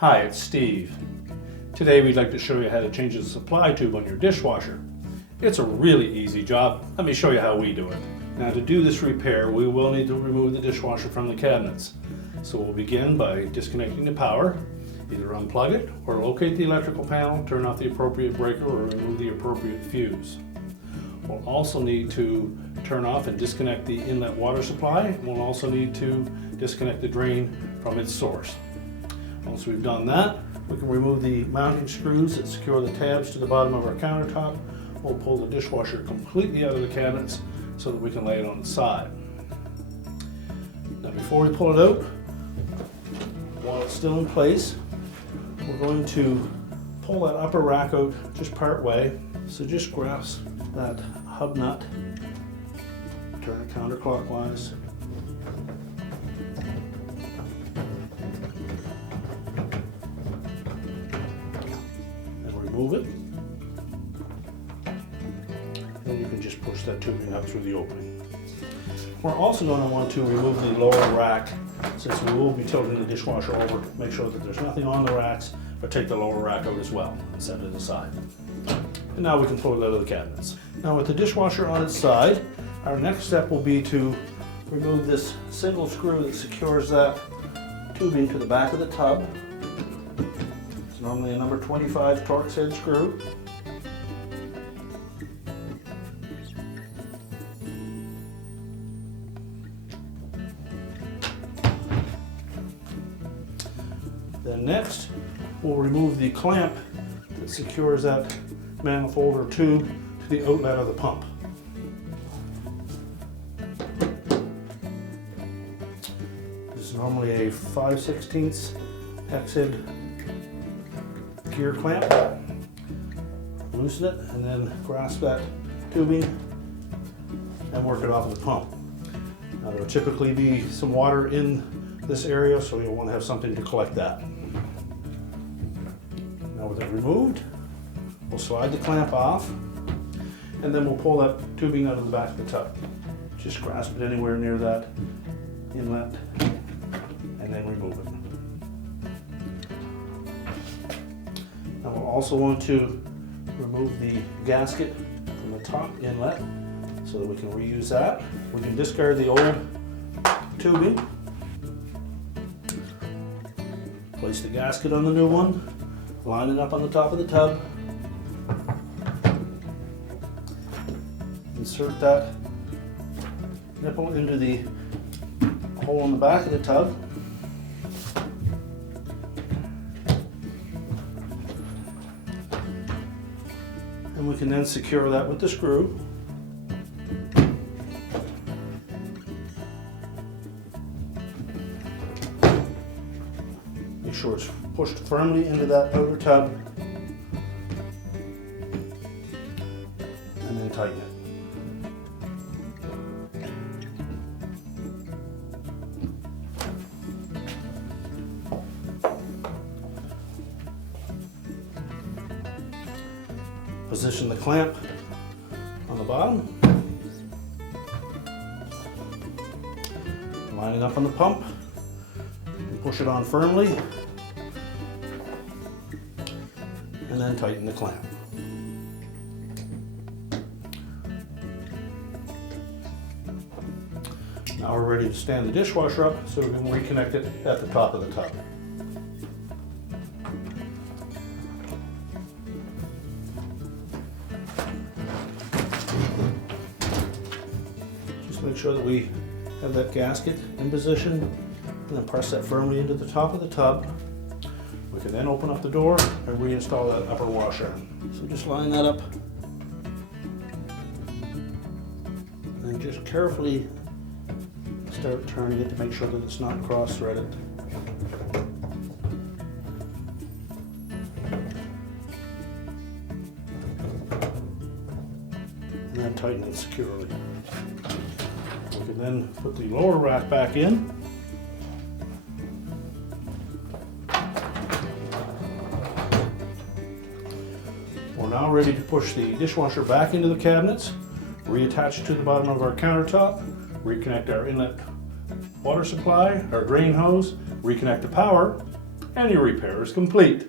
Hi, it's Steve. Today we'd like to show you how to change the supply tube on your dishwasher. It's a really easy job. Let me show you how we do it. Now to do this repair, we will need to remove the dishwasher from the cabinets. So we'll begin by disconnecting the power. Either unplug it or locate the electrical panel, turn off the appropriate breaker or remove the appropriate fuse. We'll also need to turn off and disconnect the inlet water supply. We'll also need to disconnect the drain from its source. Once we've done that, we can remove the mounting screws that secure the tabs to the bottom of our countertop. We'll pull the dishwasher completely out of the cabinets so that we can lay it on its side. Now before we pull it out, while it's still in place, we're going to pull that upper rack out just part way. So just grasp that hub nut, turn it counterclockwise, remove it, and you can just push that tubing up through the opening. We're also going to want to remove the lower rack, since we will be tilting the dishwasher over to make sure that there's nothing on the racks, but take the lower rack out as well and set it aside. And now we can pull it out of the cabinets. Now with the dishwasher on its side, our next step will be to remove this single screw that secures that tubing to the back of the tub. It's normally a number 25 Torx head screw. Then next, we'll remove the clamp that secures that manifold or tube to the outlet of the pump. This is normally a 5/16 hex head gear clamp. Loosen it and then grasp that tubing and work it off of the pump. Now there will typically be some water in this area, so you'll want to have something to collect that. Now with it removed, we'll slide the clamp off and then we'll pull that tubing out of the back of the tub. Just grasp it anywhere near that inlet and then remove it. Now we'll also want to remove the gasket from the top inlet so that we can reuse that. We can discard the old tubing, place the gasket on the new one, line it up on the top of the tub, insert that nipple into the hole in the back of the tub, and we can then secure that with the screw. Make sure it's pushed firmly into that outer tub and then tighten it. Position the clamp on the bottom, line it up on the pump, and push it on firmly, and then tighten the clamp. Now we're ready to stand the dishwasher up so we can reconnect it at the top of the tub. Make sure that we have that gasket in position and then press that firmly into the top of the tub. We can then open up the door and reinstall that upper washer. So just line that up and just carefully start turning it to make sure that it's not cross-threaded. And then tighten it securely. We can then put the lower rack back in. We're now ready to push the dishwasher back into the cabinets, reattach it to the bottom of our countertop, reconnect our inlet water supply, our drain hose, reconnect the power, and your repair is complete.